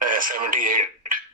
78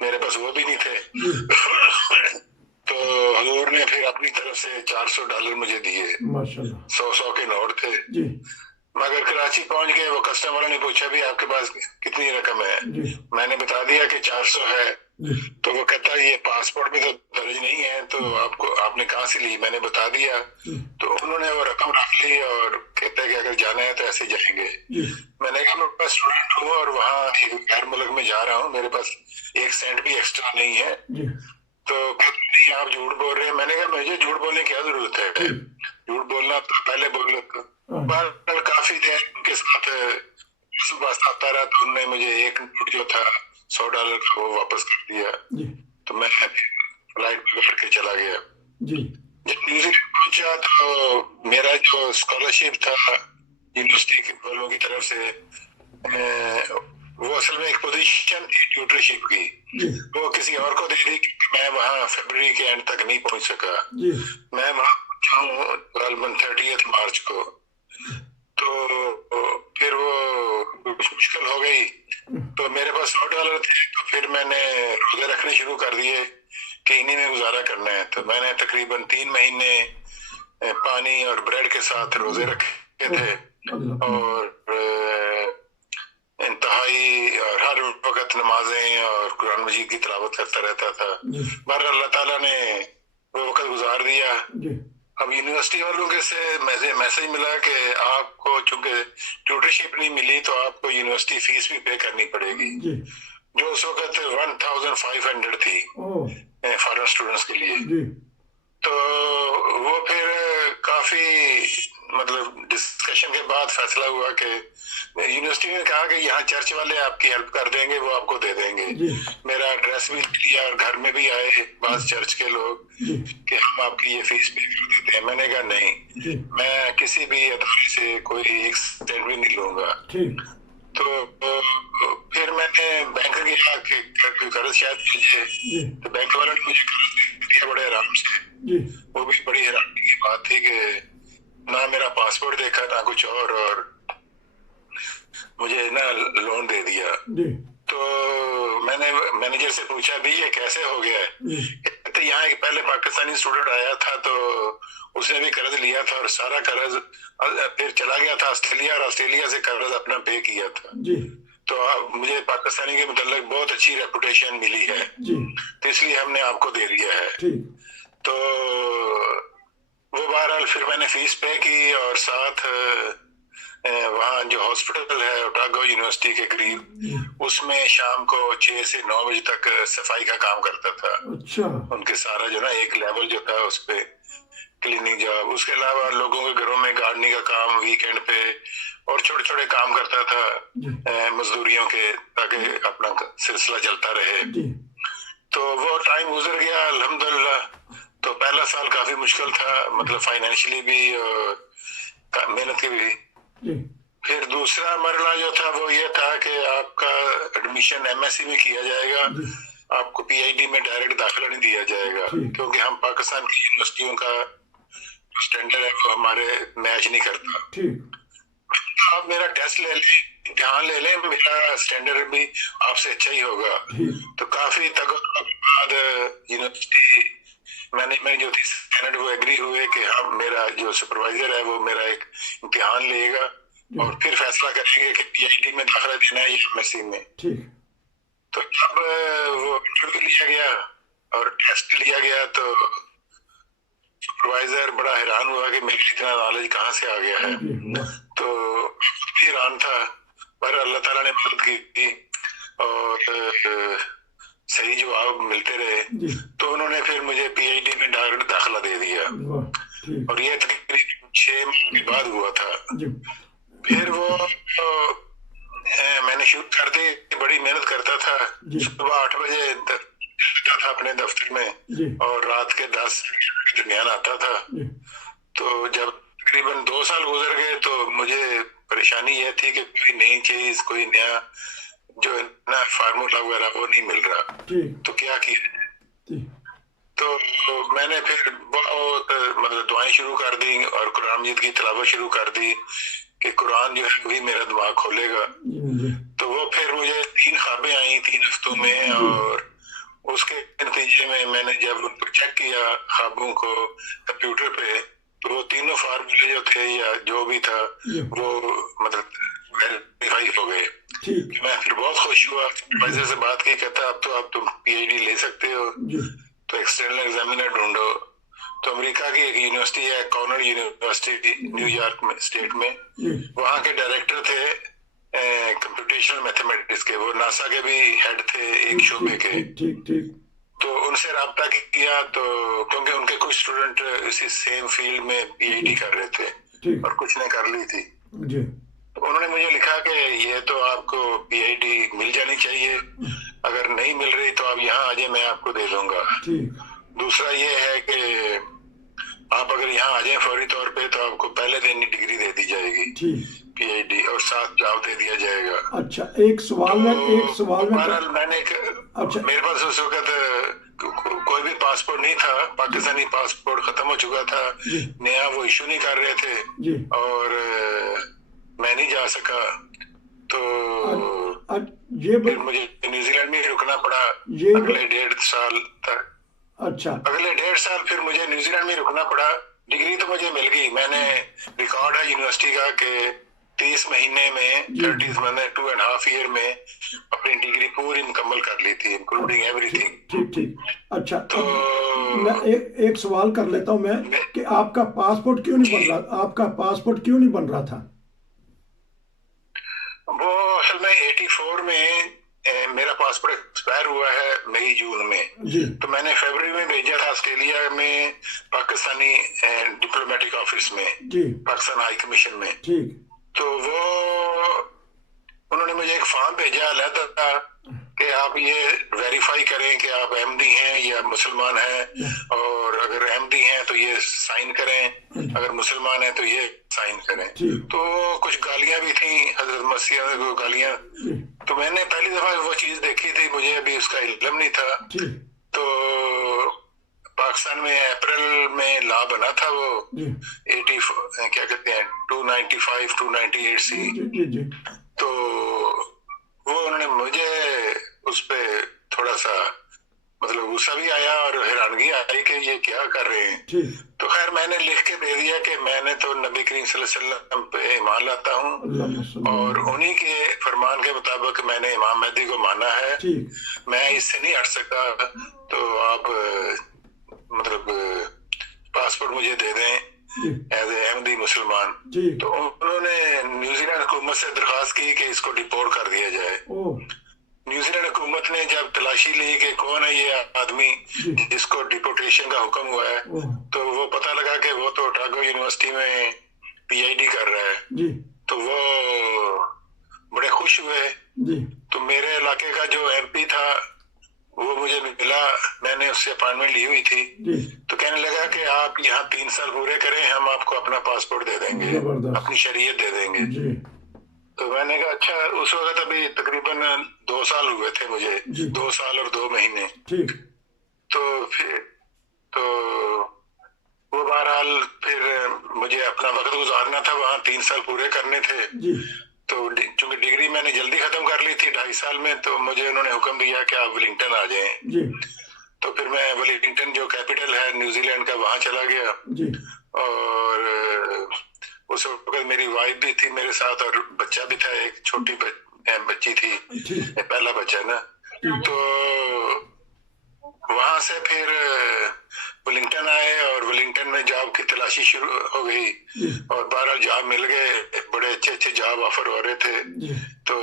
میرے پاس وہ بھی نہیں تھے. جی تو حضور نے پھر اپنی طرف سے $400 مجھے دیے. ماشاءاللہ. 100 کے نوٹ تھے. جی مگر کراچی پہنچ گئے, وہ کسٹمر نے پوچھا بھی آپ کے پاس کتنی رقم ہے. جی میں نے بتا دیا کہ 400 ہے. جی تو وہ کہتا ہے یہ پاسپورٹ میں تو درج نہیں ہے, تو آپ نے کہاں سے لی. میں نے بتا دیا. جی تو انہوں نے وہ رقم رکھ لی اور کہتا ہے کہ اگر جانا ہے تو ایسے جائیں گے. جی میں نے کہا میں اسٹوڈنٹ ہوں اور وہاں ایک غیر ملک میں جا رہا ہوں, میرے پاس 1 سینٹ بھی ایکسٹرا نہیں ہے. جی تو نہیں آپ جھوٹ بول رہے ہیں. میں نے کہا مجھے جھوٹ بولنے کی کیا ضرورت ہے, جھوٹ بولنا تو پہلے بول لیتا. بہرحال کافی دیر ان کے ساتھ صبح آتا رہا, تو انہوں نے مجھے ایک نوٹ جو تھا $100 کا وہ واپس کر دیا. جی تو میں فلائٹ پکڑ کے چلا گیا. جی جب نیوزی لینڈ پہنچا تو میرا جو اسکالرشپ تھا یونیورسٹی کے والوں کی طرف سے, وہ اصل میں ایک پوزیشن تھی ٹیوٹرشپ کی, جی وہ کسی اور کو دے دی کیونکہ میں وہاں فیبرری کے اینڈ تک نہیں پہنچ سکا. جی میں وہاں پہنچا ہوں غالباً 30 مارچ کو. تو پھر وہ کچھ مشکل ہو گئی, تو میرے پاس $100 تھے. تو پھر میں نے روزے رکھنے شروع کر دیے کہ انہی میں گزارا کرنا ہے. تو میں نے تقریباً 3 مہینے پانی اور بریڈ کے ساتھ روزے رکھے تھے, اور انتہائی اور ہر وقت نمازیں اور قرآن مجید کی تلاوت کرتا رہتا تھا. بہر اللہ تعالیٰ نے وہ وقت گزار دیا. اب یونیورسٹی والوں کے سے میسج ملا کہ آپ کو چونکہ ٹیوٹرشپ نہیں ملی تو آپ کو یونیورسٹی فیس بھی پے کرنی پڑے گی, جو اس وقت 1500 تھی فارن اسٹوڈنٹس کے لیے. تو وہ پھر کافی مطلب ڈسکشن کے بعد فیصلہ ہوا کہ یونیورسٹی نے کہا کہ یہاں چرچ والے آپ کی ہیلپ کر دیں گے, وہ آپ کو دے دیں گے. میرا ایڈریس بھی لیا اور گھر میں بھی آئے بعض چرچ کے لوگ کہ ہم آپ کی یہ فیس پے کر دیتے ہیں. میں نے کہا نہیں, میں کسی بھی ادارے سے کوئی 1 سینٹ بھی نہیں لوں گا. تو پھر میں نے بینک گیا کہ قرض شاید مل جائے, تو بینک والوں نے مجھے قرض دے دیا بڑے آرام سے. وہ بھی بڑی حیرانی کی بات تھی کہ نہ میرا پاسپورٹ دیکھا نہ کچھ اور مجھے نا لون دے دیا. تو میں نے مینیجر سے پوچھا بھی یہ کیسے ہو گیا ہے. کہتے یہاں ایک پہلے پاکستانی اسٹوڈنٹ آیا تھا تو اس نے بھی قرض لیا تھا اور سارا قرض پھر چلا گیا تھا آسٹریلیا, اور آسٹریلیا سے قرض اپنا پے کیا تھا. تو مجھے پاکستانی کے متعلق بہت اچھی ریپوٹیشن ملی ہے, تو اس لیے ہم نے آپ کو دے دیا ہے. تو وہ بہرحال پھر میں نے فیس پے کی, اور ساتھ وہاں جو ہاسپٹل ہے اوٹاگو یونیورسٹی کے قریب, اس میں شام کو 6 سے 9 بجے تک صفائی کا کام کرتا تھا. ان کے سارا جو نا ایک لیول جو تھا اس پہ کلیننگ جاب. اس کے علاوہ لوگوں کے گھروں میں گارڈننگ کا کام ویکینڈ پہ, اور چھوٹے چھوٹے کام کرتا تھا مزدوریوں کے, تاکہ اپنا سلسلہ چلتا رہے. تو وہ ٹائم گزر گیا الحمدللہ. تو پہلا سال کافی مشکل تھا, مطلب فائنینشلی بھی اور محنت کی بھی. پھر دوسرا مرحلہ جو تھا وہ یہ تھا کہ آپ کا ایڈمیشن MSc میں کیا جائے گا, آپ کو PhD میں ڈائریکٹ داخلہ نہیں دیا جائے گا, کیونکہ ہم پاکستان کی یونیورسٹیوں کا اسٹینڈرڈ ہے وہ ہمارے میچ نہیں کرتا. آپ میرا ٹیسٹ لے لیں, امتحان لے لیں, میرا اسٹینڈرڈ بھی آپ سے اچھا ہی ہوگا. تو کافی تجربہ کے بعد یونیورسٹی مینجمنٹ جو تھی سینٹ وہ ایگری ہوئے کہ ہم میرا جو سپروائزر ہے وہ میرا ایک امتحان لے گا اور پھر فیصلہ کریں گے کہ PhD میں داخلہ دینا ہے یا MSc میں. تو جب وہ انٹرویو لیا گیا اور ٹیسٹ لیا گیا تو سپروائزر بڑا حیران ہوا کہ میری اتنا نالج کہاں سے آ گیا ہے. تو خود بھی حیران تھا, پر اللہ تعالیٰ نے مدد کی اور صحیح جواب ملتے رہے. تو انہوں نے پھر مجھے PhD میں ڈائریکٹ داخلہ دے دیا, اور یہ تقریباً 6 ماہ کے بعد ہوا تھا. پھر وہ میں نے شروع کر دی, بڑی محنت کرتا تھا. صبح 8 بجے جاتا تھا اپنے دفتر میں اور رات کے 10 کے درمیان آتا تھا. تو جب تقریباً 2 سال گزر گئے تو مجھے پریشانی یہ تھی کہ کوئی نئی چیز, کوئی نیا جو نا فارمولا وغیرہ وہ نہیں مل رہا. تو کیا کیا, تو میں نے پھر بہت مطلب دعائیں شروع کر دی اور قرآن مجید کی تلاوت شروع کر دی کہ قرآن جو ہے وہی میرا دماغ کھولے گا. تو وہ پھر مجھے 3 خوابیں آئیں 3 ہفتوں میں, اور اس کے نتیجے میں نے جب ان پر چیک کیا خوابوں کو کمپیوٹر پہ تو وہ تینوں فارمولے جو تھے یا جو بھی تھا وہ مطلب ویریفائی ہو گئے. میں پھر بہت خوش ہوا, ویسے سے بات کی, کہتا اب تم پی ایچ ڈی لے سکتے ہو تو ایکسٹرنل ایگزامینر ڈھونڈو. تو امریکہ کی ایک یونیورسٹی ہے کارنل یونیورسٹی نیو یارک میں اسٹیٹ میں, وہاں کے ڈائریکٹر تھے کمپیوٹیشنل میتھمیٹکس کے, وہ ناسا کے بھی ہیڈ تھے ایک شعبے کے. تو ان سے رابطہ کیا تو کیونکہ ان کے کچھ اسٹوڈنٹ اسی سیم فیلڈ میں پی ایچ ڈی کر رہے تھے اور کچھ نے کر لی تھی. انہوں نے مجھے لکھا کہ یہ تو آپ کو پی ایچ ڈی مل جانی چاہیے, اگر نہیں مل رہی تو آپ یہاں آ جائیں, میں آپ کو دے دوں گا. دوسرا یہ ہے کہ آپ اگر یہاں آ جائیں فوری طور پہ تو آپ کو پہلے دن ڈگری دے دی جائے گی پی ایچ ڈی, اور ساتھ جاب دے دیا جائے گا. اچھا ایک سوال میں نے میرے پاس اس وقت کوئی بھی پاسپورٹ نہیں تھا, پاکستانی پاسپورٹ ختم ہو چکا تھا, نیا وہ ایشو نہیں کر رہے تھے اور میں نہیں جا سکا. تو پھر مجھے نیوزی لینڈ میں رکنا پڑا اگلے 1.5 سال تک. اچھا اگلے 1.5 سال پھر مجھے نیوزی لینڈ میں رکنا پڑا. ڈگری تو مجھے مل گئی, میں نے ریکارڈ ہے یونیورسٹی کا کہ 30 مہینے میں 30 مہینے 2.5 ایئر میں اپنی ڈگری پوری مکمل کر لی تھی انکلوڈنگ ایوری تھنگ. ٹھیک. اچھا میں ایک سوال کر لیتا ہوں میں کہ آپ کا پاسپورٹ کیوں نہیں بن رہا تھا؟ وہ اصل میں 84 میں میرا پاسپورٹ ایکسپائر ہوا ہے مئی جون میں, تو میں نے فیبرری میں بھیجا تھا آسٹریلیا میں پاکستانی ڈپلومیٹک آفس میں, پاکستان ہائی کمیشن میں. تو وہ انہوں نے مجھے ایک فارم بھیجا علیحدہ تھا کہ آپ یہ ویریفائی کریں کہ آپ احمدی ہیں یا مسلمان ہیں, اور اگر احمدی ہیں تو یہ سائن کریں, اگر مسلمان ہیں تو یہ سائن کریں. تو کچھ گالیاں بھی تھیں حضرت مسیح کو گالیاں, تو میں نے پہلی دفعہ وہ چیز دیکھی تھی, مجھے ابھی اس کا علم نہیں تھا. تو پاکستان میں اپریل میں لا بنا تھا وہ 80 کیا کہتے ہیں 295 298 سی. تو وہ انہوں نے مجھے اس پہ تھوڑا سا مطلب غصہ بھی آیا اور حیرانگی آئی کہ یہ کیا کر رہے ہیں. تو خیر میں نے لکھ کے دے دیا کہ میں نے تو نبی کریم صلی اللہ علیہ وسلم پہ ایمان لاتا ہوں اور انہی کے فرمان کے مطابق میں نے امام مہدی کو مانا ہے, میں اس سے نہیں ہٹ سکا. تو آپ مطلب پاسپورٹ مجھے دے دیں ایز اے احمدی مسلمان. تو انہوں نے نیوزی لینڈ حکومت سے درخواست کی کہ اس کو ڈپورٹ کر دیا جائے. نیوزی لینڈ حکومت نے جب تلاشی لی کہ کون ہے یہ آدمی جس کو ڈپورٹیشن کا حکم ہوا ہے, تو وہ پتہ لگا کہ وہ تو اوٹاگو یونیورسٹی میں پی ایچ ڈی کر رہا ہے. تو وہ بڑے خوش ہوئے. تو میرے علاقے کا جو ایم پی تھا وہ مجھے ملا, میں نے اس سے اپائنٹمنٹ لی ہوئی تھی. تو کہنے لگا کہ آپ یہاں 3 سال پورے کریں, ہم آپ کو اپنا پاسپورٹ دے دیں گے, اپنی شریعت دے دیں گے. تو میں نے کہا اچھا. اس وقت ابھی تقریباً 2 سال ہوئے تھے مجھے, 2 سال اور 2 مہینے. تو پھر تو وہ بہرحال پھر مجھے اپنا وقت گزارنا تھا وہاں, 3 سال پورے کرنے تھے. تو چونکہ ڈگری میں نے جلدی ختم کر لی تھی 2.5 سال میں, تو مجھے انہوں نے حکم دیا کہ آپ ولنگٹن آ جائیں. تو پھر میں ولنگٹن جو کیپٹل ہے نیوزی لینڈ کا وہاں چلا گیا. اور اس وقت میری وائف بھی تھی میرے ساتھ اور بچہ بھی تھا, ایک چھوٹی بچی تھی, پہلا بچہ نا. تو وہاں سے پھر ولنگٹن آئے اور ولنگٹن میں جاب کی تلاشی شروع ہو گئی اور 12 جاب مل گئے, بڑے اچھے جاب آفر ہو رہے تھے. تو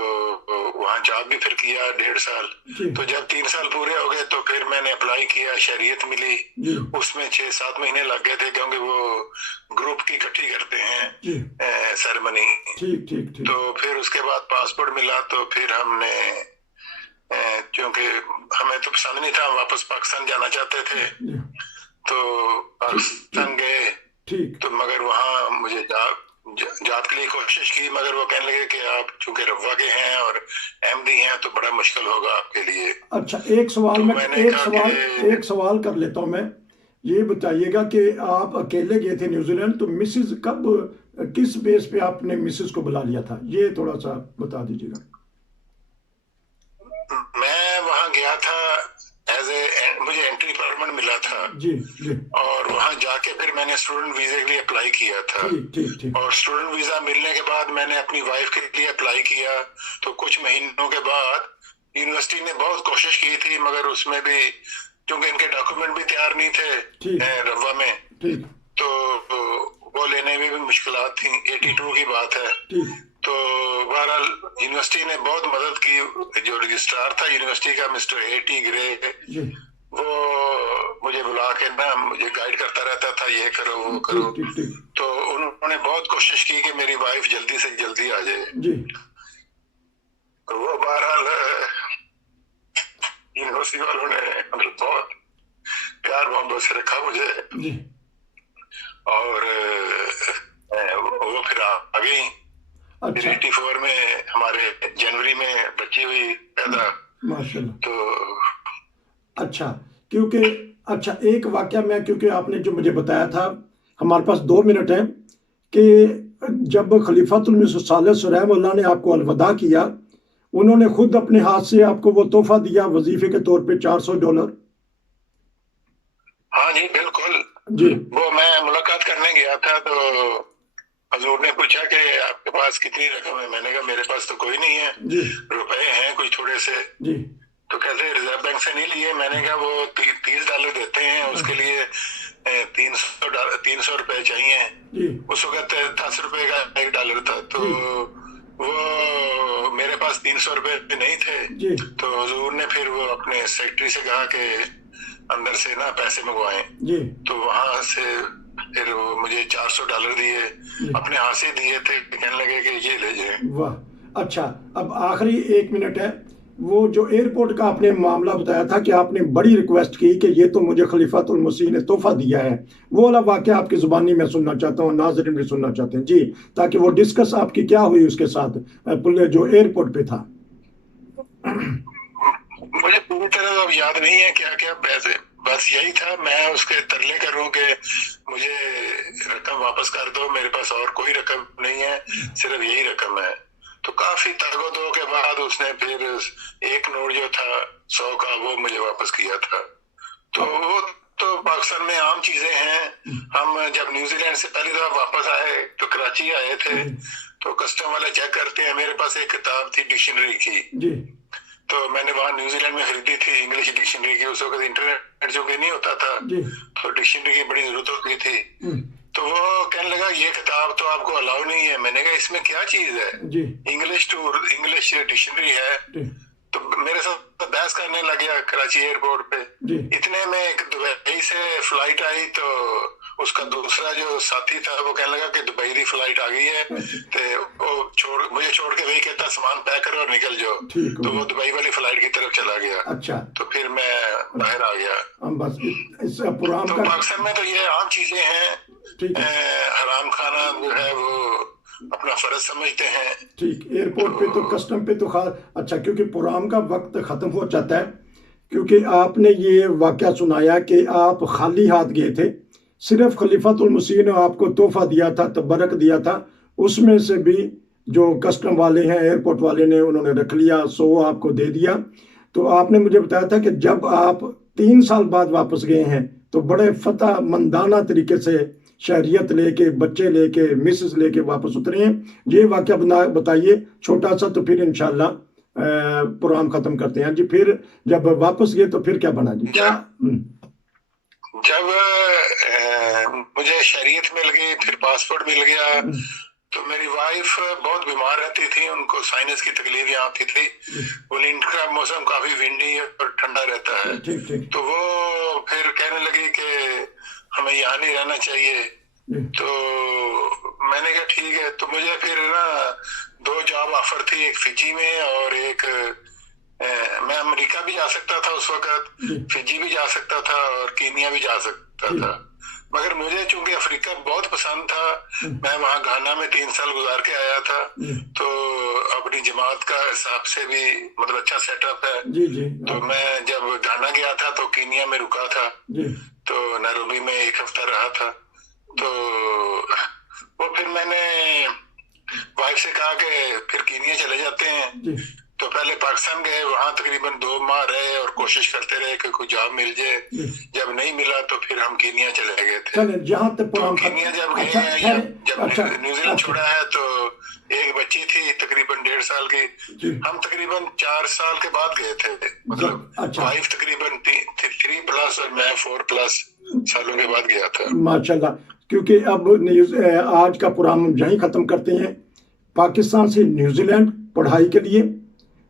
وہاں جاب بھی پھر کیا 1.5 سال. تو جب 3 سال پورے ہو گئے تو پھر میں نے اپلائی کیا, شہریت ملی. اس میں 6-7 مہینے لگ گئے تھے کیونکہ وہ گروپ کی اکٹھی کرتے ہیں سیرمنی. تو پھر اس کے بعد پاسپورٹ ملا. تو پھر ہم نے کیونکہ ہمیں تو پسند نہیں تھا, واپس پاکستان جانا چاہتے تھے, تو پاکستان گئے. تو مگر وہاں مجھے جاب کے لیے کوشش کی, مگر وہ کہنے لگے کہ آپ چونکہ روا کے ہیں اور احمدی ہیں تو بڑا مشکل ہوگا آپ کے لیے. اچھا ایک سوال کر لیتا ہوں میں. یہ بتائیے گا کہ آپ اکیلے گئے تھے نیوزی لینڈ, تو مسز کب کس بیس پہ آپ نے مسز کو بلا لیا تھا, یہ تھوڑا سا بتا دیجیے گا. میں وہاں گیا تھا ایز اے مجھے انٹری پرمٹ ملا تھا، جی جی، اور وہاں جا کے پھر میں نے اسٹوڈنٹ ویزے کے لیے اپلائی کیا تھا، ٹھیک ٹھیک ٹھیک، اور اسٹوڈنٹ ویزا ملنے کے بعد میں نے اپنی وائف کے لیے اپلائی کیا. تو کچھ مہینوں کے بعد یونیورسٹی نے بہت کوشش کی تھی، مگر اس میں بھی کیونکہ ان کے ڈاکومنٹ بھی تیار نہیں ٹھیک تھے روا میں، ٹھیک تو وہ لینے میں بھی مشکلات تھیں. 82 کی بات ہے. ٹھیک، تو بہرحال یونیورسٹی نے بہت مدد کی. جو رجسٹرار تھا یونیورسٹی کا مسٹر A.T. گرے، جی وہ مجھے بلا کے نا مجھے گائیڈ کرتا رہتا تھا، یہ کرو وہ کرو. ٹھیک ٹھیک ٹھیک، تو انہوں نے بہت کوشش کی کہ میری وائف جلدی سے جلدی آ جائے. جی وہ بہرحال یونیورسٹی والوں نے بہت پیار محبت سے رکھا مجھے، جی، اور وہ پھر آ گئی. اچھا 84 میں ہمارے جنوری میں بچی ہوئی پیدا. ماشاء اللہ. تو اچھا، کیونکہ اچھا ایک واقعہ میں، کیونکہ آپ نے جو مجھے بتایا تھا، ہمارے پاس 2 منٹ ہیں، کہ جب خلیفۃ المسیح ثالث رحمہ اللہ نے آپ کو الوداع کیا، انہوں نے خود اپنے ہاتھ سے آپ کو وہ تحفہ دیا وظیفے کے طور پہ $400. ہاں جی بالکل. جی وہ میں ملاقات کرنے گیا تھا، تو حضور نے پوچھا کہ آپ کے پاس کتنی رقم ہے. میں نے کہا میرے پاس تو کوئی نہیں ہے، جی روپے ہیں کچھ تھوڑے سے. جی، تو کہتے ریزرو بینک سے نہیں لیے. میں نے کہا وہ $30 دیتے ہیں، اس کے لیے $300 چاہیے. جی اس وقت 10 روپے کا $1 تھا. تو وہ میرے پاس $300 نہیں تھے. جی تو حضور نے پھر وہ اپنے سیکرٹری سے کہا کہ اندر سے نا پیسے منگوائیں. جی، تو وہاں سے پھر وہ مجھے $400 دیے، اپنے ہاتھ سے دیے تھے. کہنے لگے کہ یہ لے جائیں. واہ. اچھا، اب آخری 1 منٹ ہے. وہ جو ایئرپورٹ کا آپ نے معاملہ بتایا تھا کہ آپ نے بڑی ریکویسٹ کی کہ یہ تو مجھے خلیفۃ المسیح نے تحفہ دیا ہے، وہ والا واقعہ آپ کی زبانی میں سننا چاہتا ہوں، ناظرین بھی سننا چاہتے ہیں جی، تاکہ وہ ڈسکس آپ کی کیا ہوئی اس کے ساتھ جو ایئرپورٹ پہ تھا. مجھے پوری طرح اب یاد نہیں ہے کیا کیا پیسے، بس یہی تھا میں اس کے ترلے کروں کہ مجھے رقم واپس کر دو، میرے پاس اور کوئی رقم نہیں ہے، صرف یہی رقم ہے. تو کافی تگ و دو کے بعد اس نے پھر ایک نوٹ جو تھا 100 کا وہ مجھے واپس کیا تھا. تو وہ تو پاکستان میں عام چیزیں ہیں. ہم جب نیوزی لینڈ سے پہلی دفعہ واپس آئے تو کراچی آئے تھے، تو کسٹم والے چیک کرتے ہیں. میرے پاس ایک کتاب تھی ڈکشنری کی، جی تو میں نے وہاں نیوزی لینڈ میں خریدی تھی انگلش ڈکشنری کی. اس وقت انٹرنیٹ جو کہ نہیں ہوتا تھا، جی تو ڈکشنری کی بڑی ضرورت ہوتی تھی. تو وہ کہنے لگا یہ کتاب تو آپ کو الاؤ نہیں ہے. میں نے کہا اس میں کیا چیز ہے، جی انگلش ٹو انگلش ڈکشنری ہے. جی تو میرے ساتھ بحث کرنے لگ گیا کراچی ایئرپورٹ پہ. جی اتنے میں ایک دبئی سے فلائٹ آئی، تو اس کا دوسرا جو ساتھی تھا وہ کہنے لگا کہ دبئی کی فلائٹ آ گئی ہے، تو وہ مجھے چھوڑ کے وہی کہتا سامان پیک کرو اور نکل جاؤ. ٹھیک تو ہو وہ دبئی والی فلائٹ کی طرف چلا گیا. اچھا، تو پھر میں باہر آ گیا. ہم بس اس پروگرام تو کا پاکستان میں تو یہ عام چیزیں ہیں. ٹھیک ہے، حرام کھانا جو ہے وہ اپنا فرض سمجھتے ہیں. ٹھیک. ایئرپورٹ پہ تو کسٹم پہ تو اچھا، کیونکہ پروگرام کا وقت ختم ہو جاتا ہے، کیونکہ آپ نے یہ واقعہ سنایا کہ آپ خالی ہاتھ گئے تھے، صرف خلیفۃ المسیح نے آپ کو تحفہ دیا تھا، تبرک دیا تھا، اس میں سے بھی جو کسٹم والے ہیں ایئرپورٹ والے نے انہوں نے رکھ لیا، سو آپ کو دے دیا. تو آپ نے مجھے بتایا تھا کہ جب آپ 3 سال بعد واپس گئے ہیں تو بڑے فتح مندانہ طریقے سے شہریت لے کے، بچے لے کے، مسز لے کے واپس اترے ہیں. یہ واقعہ بتائیے چھوٹا سا، تو پھر انشاءاللہ پروگرام ختم کرتے ہیں. جی پھر جب واپس گئے تو پھر کیا بنا جی؟ کیا جب مجھے شہریت مل گئی، پھر پاسپورٹ مل گیا، تو میری وائف بہت بیمار رہتی تھی، ان کو سائنس کی تکلیف یہاں آتی تھی. ونٹر کا موسم کافی ونڈی اور ٹھنڈا رہتا ہے. ٹھیک ٹھیک تو وہ پھر کہنے لگی کہ ہمیں یہاں نہیں رہنا چاہیے. تو میں نے کہا ٹھیک ہے. تو مجھے پھر نا 2 جاب آفر تھی، ایک فجی میں اور ایک میں امریکہ بھی جا سکتا تھا اس وقت، فجی بھی جا سکتا تھا اور کینیا بھی جا سکتا تھا. مگر مجھے چونکہ افریقہ بہت پسند تھا، میں وہاں گھانا میں 3 سال گزار کے آیا تھا، تو اپنی جماعت کا حساب سے بھی مطلب اچھا سیٹ اپ ہے. تو میں جب گھانا گیا تھا تو کینیا میں رکا تھا، تو نیروبی میں 1 ہفتہ رہا تھا. تو وہ پھر میں نے وائف سے کہا کہ پھر کینیا چلے جاتے ہیں. تو پہلے پاکستان گئے, وہاں تقریباً 2 ماہ رہے اور کوشش کرتے رہے کہ کوئی جاب مل جائے. جب نہیں ملا تو پھر ہم کینیا چلے گئے تھے. جہاں تک پروگرام کینیا جب گئے ہیں, جب نیوزی لینڈ چھوڑا ہے تو ایک بچی تھی تقریباً 1.5 سال کی. ہم تقریباً 4 سال کے بعد گئے تھے, مطلب وائف تقریباً 3+ اور میں 4+ سالوں کے بعد گیا تھا. ماشاءاللہ. کیونکہ اب آج کا پروگرام ہم یہیں ختم کرتے ہیں. پاکستان سے نیوزی لینڈ پڑھائی کے لیے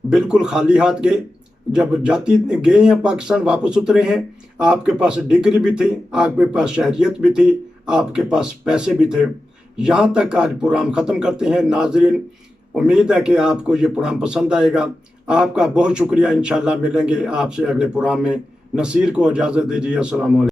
بالکل خالی ہاتھ گئے. جب گئے ہیں پاکستان, واپس اترے ہیں, آپ کے پاس ڈگری بھی تھی, آپ کے پاس شہریت بھی تھی, آپ کے پاس پیسے بھی تھے. یہاں تک آج پروگرام ختم کرتے ہیں. ناظرین, امید ہے کہ آپ کو یہ پروگرام پسند آئے گا. آپ کا بہت شکریہ. انشاءاللہ ملیں گے آپ سے اگلے پروگرام میں. نصیر کو اجازت دیجیے. السلام علیکم.